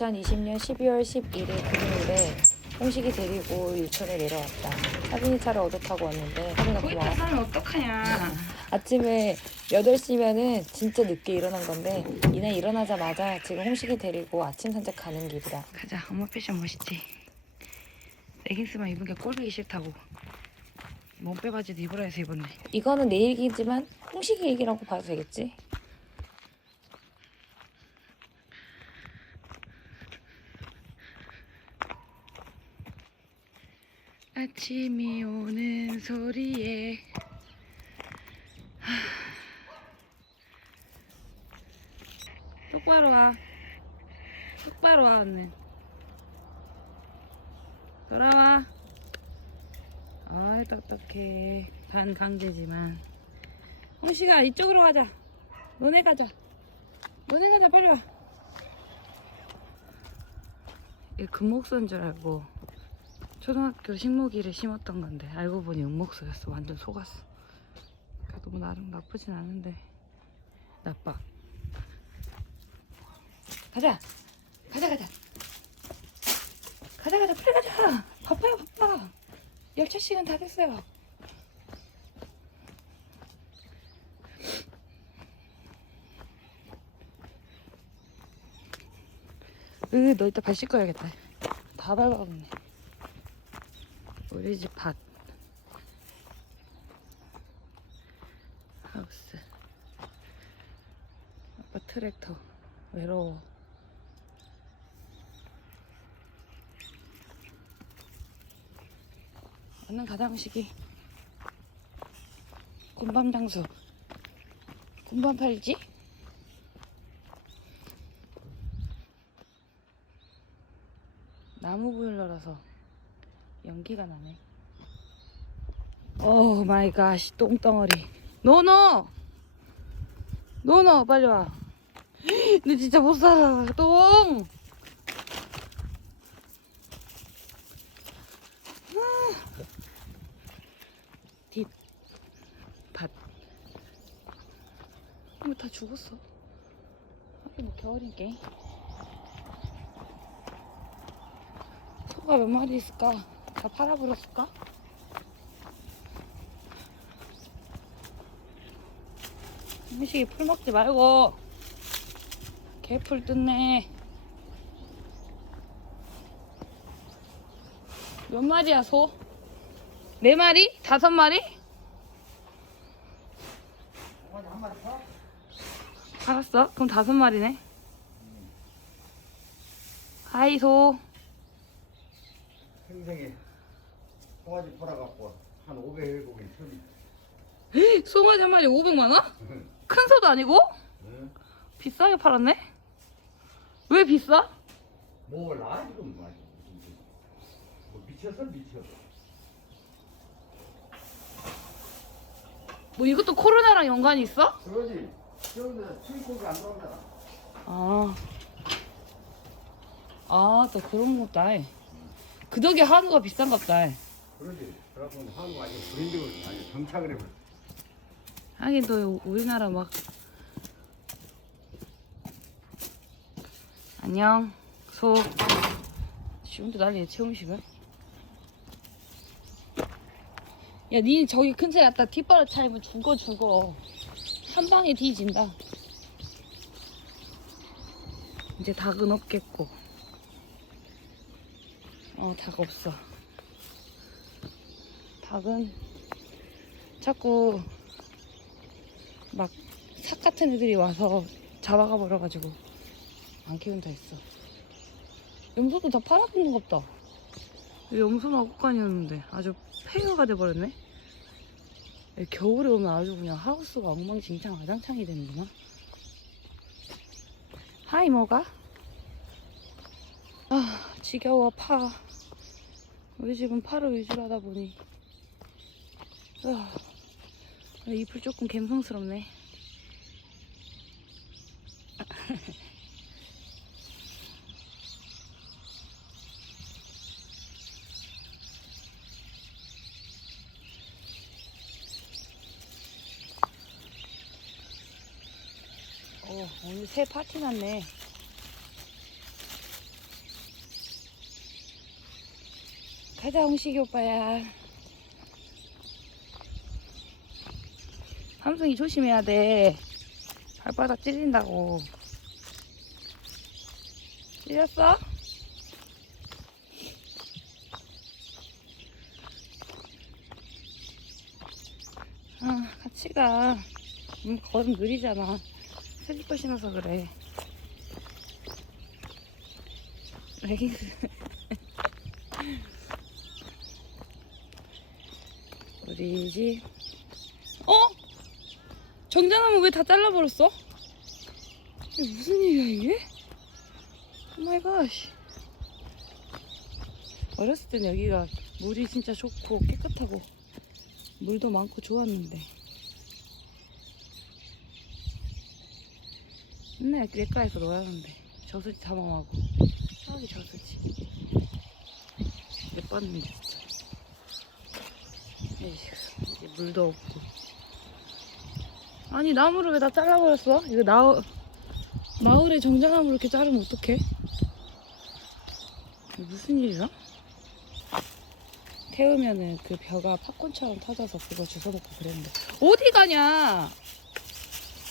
2020년 12월 11일 금요일에 홍식이 데리고 일촌에 내려왔다. 사빈이 차를 얻어 타고 왔는데 사빈아 고마워. 다 사면 어떡하냐. 아침에 8시면은 진짜 늦게 일어난 건데 이날 일어나자마자 지금 홍식이 데리고 아침 산책 가는 길이다. 가자. 엄마 패션 멋있지. 레깅스만 입은 게 꼴보기 싫다고. 몸빼 바지도 입으라 해서 입었네. 이거는 내 얘기지만 홍식이 얘기라고 봐도 되겠지? 아침이 오는 소리에. 하... 똑바로 와. 똑바로 와 언니. 돌아와. 아이 똑똑해. 반 강제지만. 홍시가 이쪽으로 가자. 너네 가자. 너네 가자 빨리 와. 이게 금목소인 줄 알고 초등학교 식목일에 심었던 건데 알고 보니 은목소였어. 완전 속았어. 그래도 뭐 나름 나쁘진 않은데. 나빠. 가자. 가자 가자. 가자 가자. 빨리 가자. 바빠요 바빠. 열차 시간 다 됐어요. 으너 이따 발 씻어야겠다. 다 밟아먹네 우리 집 밭. 하우스. 아빠 트랙터. 외로워. 나는 가장식이 군밤 장수. 군밤 팔지? 나무 보일러라서 연기가 나네. 오 마이 갓, 똥덩어리. 노노! 노노, 빨리 와. 너 진짜 못 살아, 똥! 아. 뒷, 밭. 이거 다 죽었어. 하긴 뭐 겨울인게. 소가 몇 마리 있을까? 다 팔아버렸을까? 음식이 풀 먹지 말고 개풀 뜯네 몇 마리야 소? 네 마리? 다섯 마리? 알았어 그럼 다섯 마리네 하이 소 생생히 송아지 팔아갖고 한 500일고기 처음 송아지 한 마리 500만 원? 큰 소도 아니고? 응? 비싸게 팔았네? 왜 비싸? 몰라 지금 뭐, 뭐 미쳤어 뭐 이것도 코로나랑 연관이 있어? 그러지 그런데 수입고기 안 들어온다 아. 아, 또 그런 것도 아이. 그 덕에 한우가 비싼갑다. 그러지 그래갖고 한국 아주 브랜드를 아주 정착을 해버렸어 하긴 또 우리나라 막. 안녕, 소. 지금도 난리야, 체험식을. 야, 니 저기 큰새 갖다 뒷바라 차이면 죽어, 죽어. 한 방에 뒤진다. 이제 닭은 없겠고. 어, 닭 없어. 닭은 자꾸 막 삭 같은 애들이 와서 잡아가 버려가지고 안 키운다 했어. 염소도 다 팔아먹는 것 같다. 염소나 국간이었는데 아주 폐허가 돼버렸네. 겨울에 오면 아주 그냥 하우스가 엉망진창 아장창이 되는구나. 하이 뭐가? 아 지겨워 파. 우리 집은 파를 위주로 하다 보니 아, 잎을 조금 갬성스럽네. 어, 오늘 새 파티 났네. 가자 홍식이 오빠야. 함송이 조심해야 돼. 발바닥 찔린다고. 찔렸어? 아 같이 가. 음, 걸음 느리잖아. 슬리퍼 신어서 그래. 레깅스 집 어? 정자나무 왜 다 잘라버렸어? 이게 무슨 일이야 이게? 오마이 갓 어렸을 땐 여기가 물이 진짜 좋고 깨끗하고 물도 많고 좋았는데 맨날 길가에서 놀았는데 저수지 탐험하고 저기 저수지 예뻤는데 진짜 에휴, 이제 물도 없고 아니 나무를 왜 다 잘라버렸어? 이거 나 마을에 정자나무 이렇게 자르면 어떡해? 무슨 일이야? 태우면은 그 벼가 팝콘처럼 터져서 그거 주워먹고 그랬는데 어디 가냐?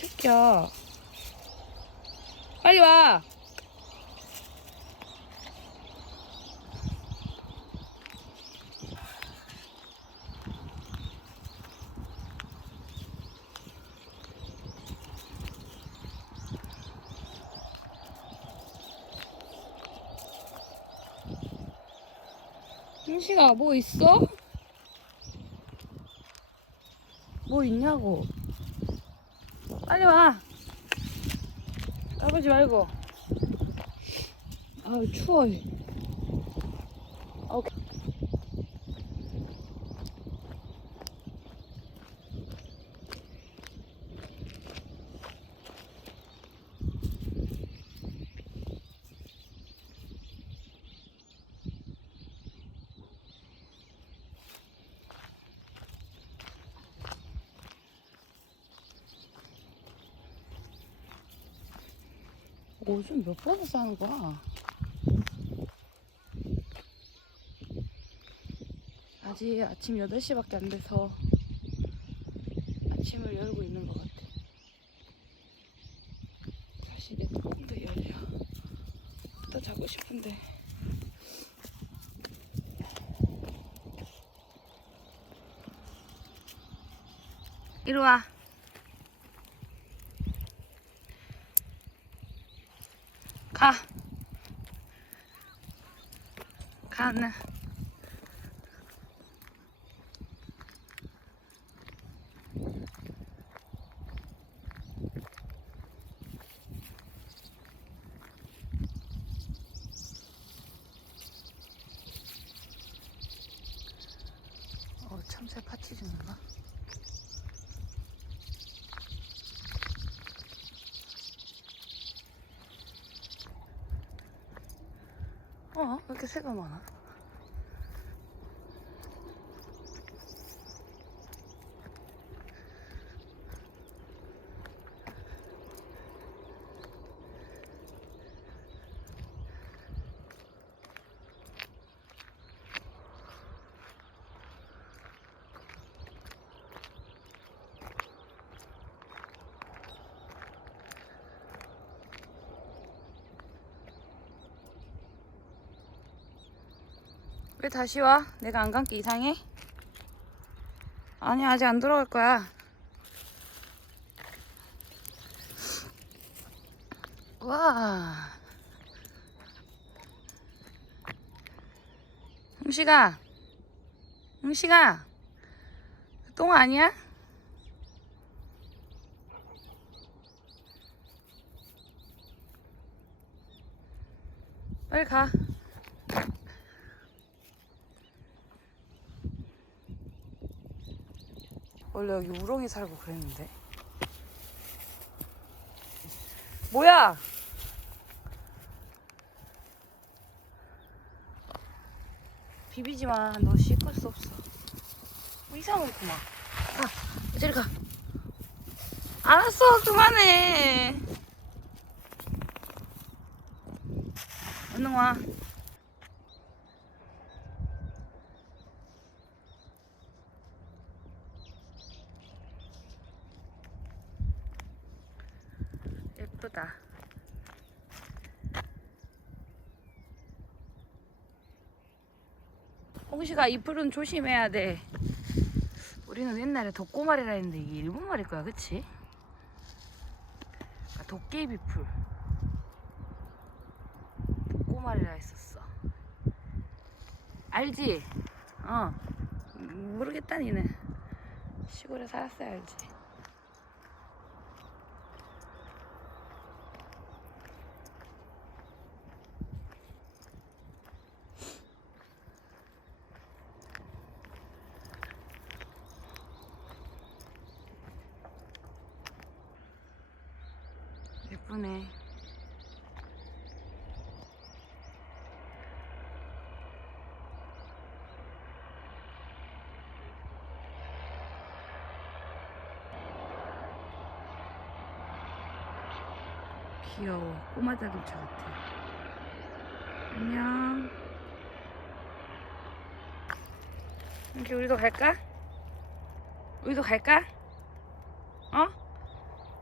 새끼야 빨리 와 흥식아 뭐 있어? 뭐 있냐고. 빨리 와. 까불지 말고. 아우 추워. 아 우 옷은 몇 번을 싸는 거야? 아직 아침 8시밖에 안 돼서 아침을 열고 있는 것 같아. 다시 내 뚜껑도 열려. 또 자고 싶은데. 이리 와. 가. 가, 나. 어, 참새 파티 중인가? 어? 왜 이렇게 새가 많아? 왜 다시 와? 내가 안간게 이상해? 아니 아직 안 돌아갈 거야. 와. 흥식아. 흥식아. 똥 아니야? 빨리 가. 원래 여기 우렁이 살고 그랬는데. 뭐야? 비비지 마. 너 씻을 수 없어. 뭐 이상하구만. 가. 저리 가. 알았어. 그만해. 얼른 와. 홍시가 이 풀은 조심해야 돼. 우리는 옛날에 독고말이라 했는데 이게 일본 말일 거야, 그치? 아, 도깨비 풀. 독고말이라 했었어. 알지? 어. 모르겠다, 니는. 시골에 살았어야 알지. 예쁘네. 귀여워. 꼬마 자동차 같아. 안녕. 이렇게 우리도 갈까? 우리도 갈까? 어?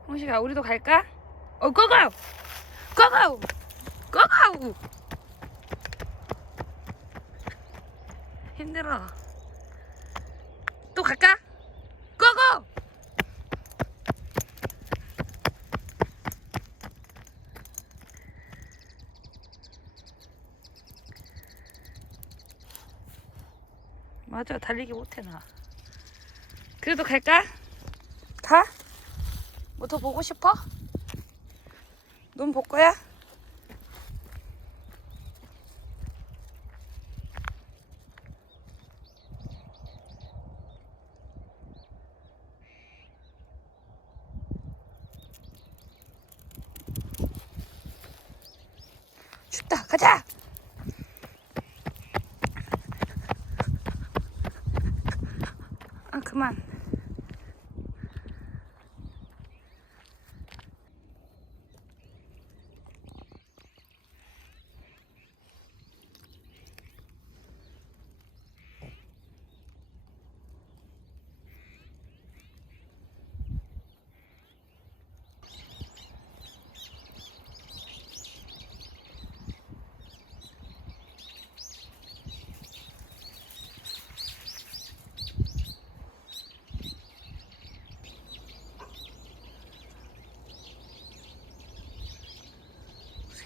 홍식아, 우리도 갈까? 어, 고고! 고고! 고고! 힘들어. 또 갈까? 고고! 맞아, 달리기 못해, 나. 그래도 갈까? 가? 뭐 더 보고 싶어? 눈볼 거야? 춥다 가자 아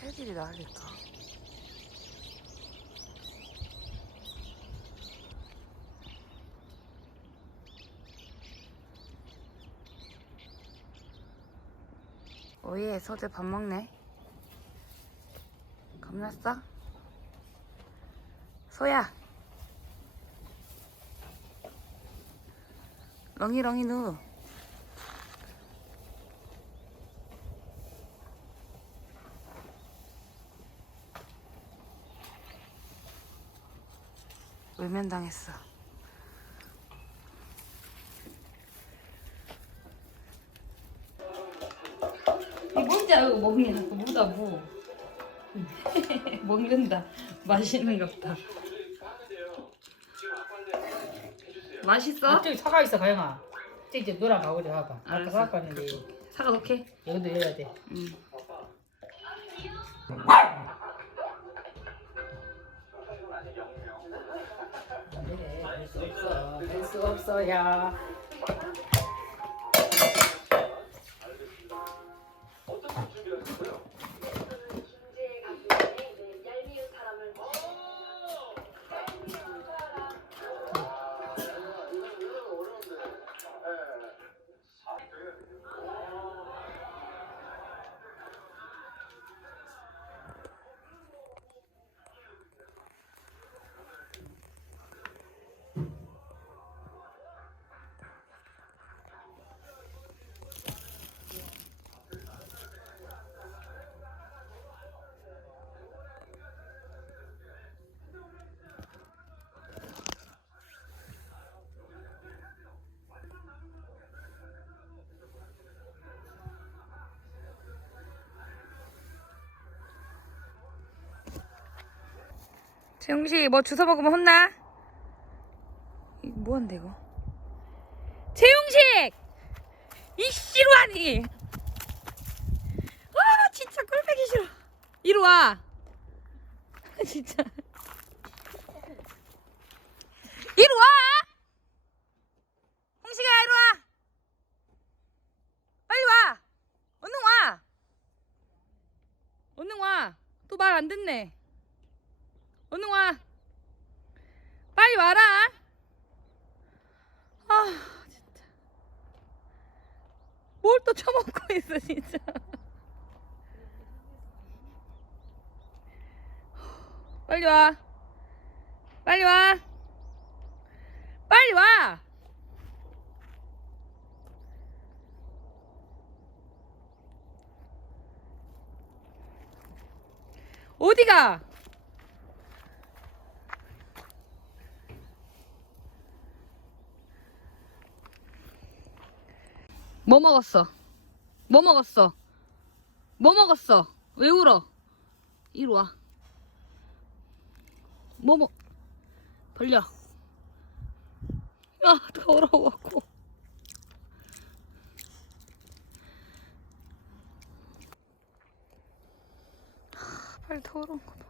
새들이 나으니까 오예 소들 밥 먹네. 겁났어? 소야. 렁이렁이 누 외면당했어. 이 뭔지 알고 먹냐? 무다 무. 먹는다. 맛있는 것 같다. 맛있어? 아, 저기 사과 있어 가영아 저기 이제 노란 가구리 봐봐 아까 알았어. 사과 있는데 사과 넣게. 여기도 열어야 돼 응. 할 재용씨 뭐 주워 먹으면 혼나? 뭐한데 이거? 재용식! 이씨로 하니! 와 진짜 꼴배기 싫어. 이리 와. 진짜. 이리 와! 홍식아, 이리 와! 빨리 와! 얼른 와! 얼른 와! 또 말 안 듣네. 얼른 와! 빨리 와라! 아, 진짜. 뭘 또 처먹고 있어, 진짜. 빨리 와! 빨리 와! 빨리 와! 어디가? 뭐 먹었어? 뭐 먹었어? 뭐 먹었어? 왜 울어? 이리 와. 뭐 먹? 벌려. 아 더러워 빨리 더러운 거 봐.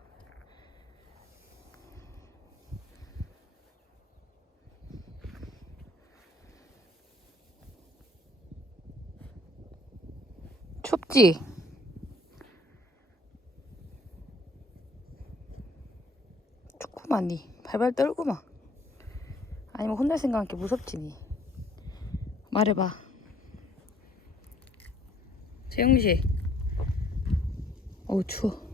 춥지? 춥구만 니. 발발 떨구만 아니면 혼날 생각하니까 무섭지 니. 말해봐. 재영씨. 어우 추워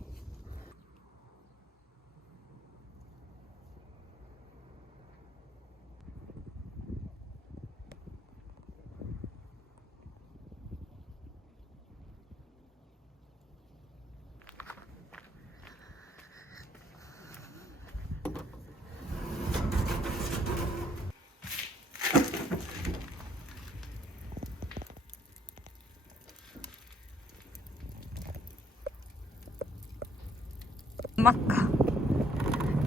막가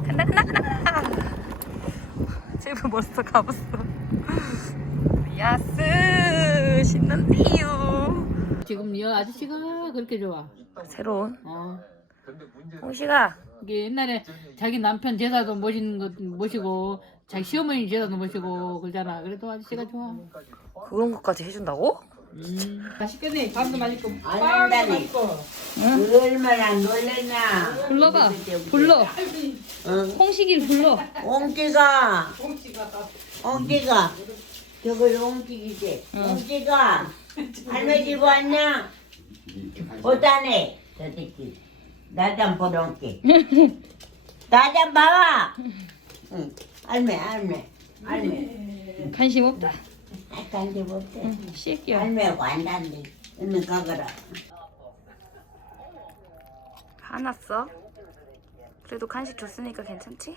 간다 간다 간다 제부 벌써 가봤어 야스 신난데요 지금 이 아저씨가 그렇게 좋아. 새로운 어. 홍시가 이게 옛날에 자기 남편 제사도 모시는 것 모시고 자기 시어머니 제사도 모시고 그러잖아. 그래도 아저씨가 좋아. 그런 것까지 해준다고? 음. 맛있겠네. 밥도 맛있고. 안 빵도. 맛있고. 얼마나 놀랬나. 불러봐 불러 응. 홍식이를 불러 옹기가. 옹기가. 저걸 옹기기지. 옹기가. 할머니 집 왔냐? 보다네. 저 새끼. 나좀 보러 올게. 나좀 봐봐. 응. 할매, 할매. 할매. 관심 없다 아, 간지 못해. 씻겨 할매하고 안 단대. 얼른 가거라. 화났어? 그래도 간식 줬으니까 괜찮지?